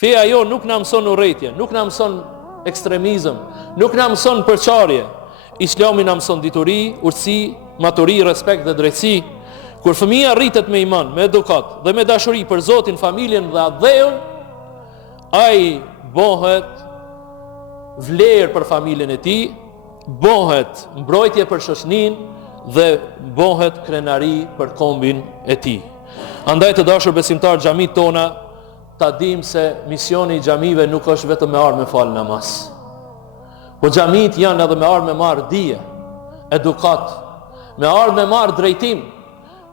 Feja jo nuk na mëson urrëtie, nuk na mëson ekstremizëm, nuk na mëson përçarje. Islami na mëson dituri, urtësi, maturi, respekt dhe drejtësi. Kur fëmia rritet me iman, me edukat dhe me dashuri për Zotin, familjen dhe adheun, ai bëhet vlerë për familjen e tij, bëhet mbrojtje për shoqërinë dhe bëhet krenari për kombin e tij. Andaj të dashur besimtar, xhamit tona ta dim se misioni i xhamive nuk është vetëm me ardhmë fal namaz. Po xhamit janë edhe me ardhmë marr dije, edukat, me ardhmë marr drejtim,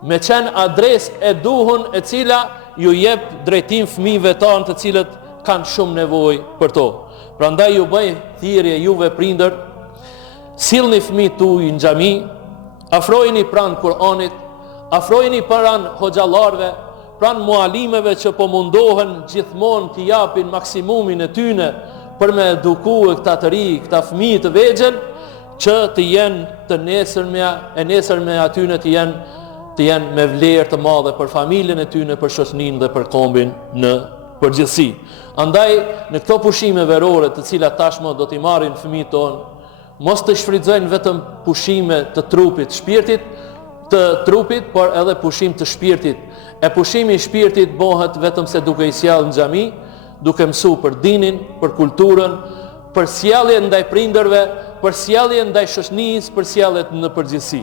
me qenë adres e duhun e cila ju jep drejtim fëmijëve tanë të cilët kanë shumë nevojë për to. Prandaj ju bëj thirrje juve prindër, sillni fëmijët tuaj në xhami, afrojeni pranë Kur'anit, afrojeni pranë hoxhallarëve, pranë mualimeve që po mundohen gjithmonë të japin maksimumin e tyne për me edukuar këta të ri, këta fëmijë të vegjël, që të jenë të nesërme atyne të jenë me vlerë të madhe për familjen e tyne, për shoqërinë dhe për kombin në përgjithësi. Andaj në këto pushime verore të cilat tashmë do t'i marrin fëmijët tonë, mos të shfrytëzojnë vetëm pushime të trupit, por edhe pushim të shpirtit. E pushimi i shpirtit bëhet vetëm se duke i sjellë në xhami, duke mësuar për dinin, për kulturën, për sjelljen ndaj prindërve, për sjelljen ndaj shoqënisë, për sjelljen në përgjithësi.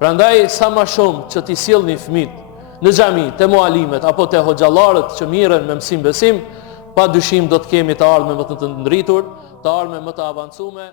Prandaj sa më shumë që t'i sillni fëmijët në xhami, te mualimet apo te hoxhallarët që mirën me mësim besim, pa dyshim do të kemi të ardhmë më të ndritur, të ardhmë më të avancuar.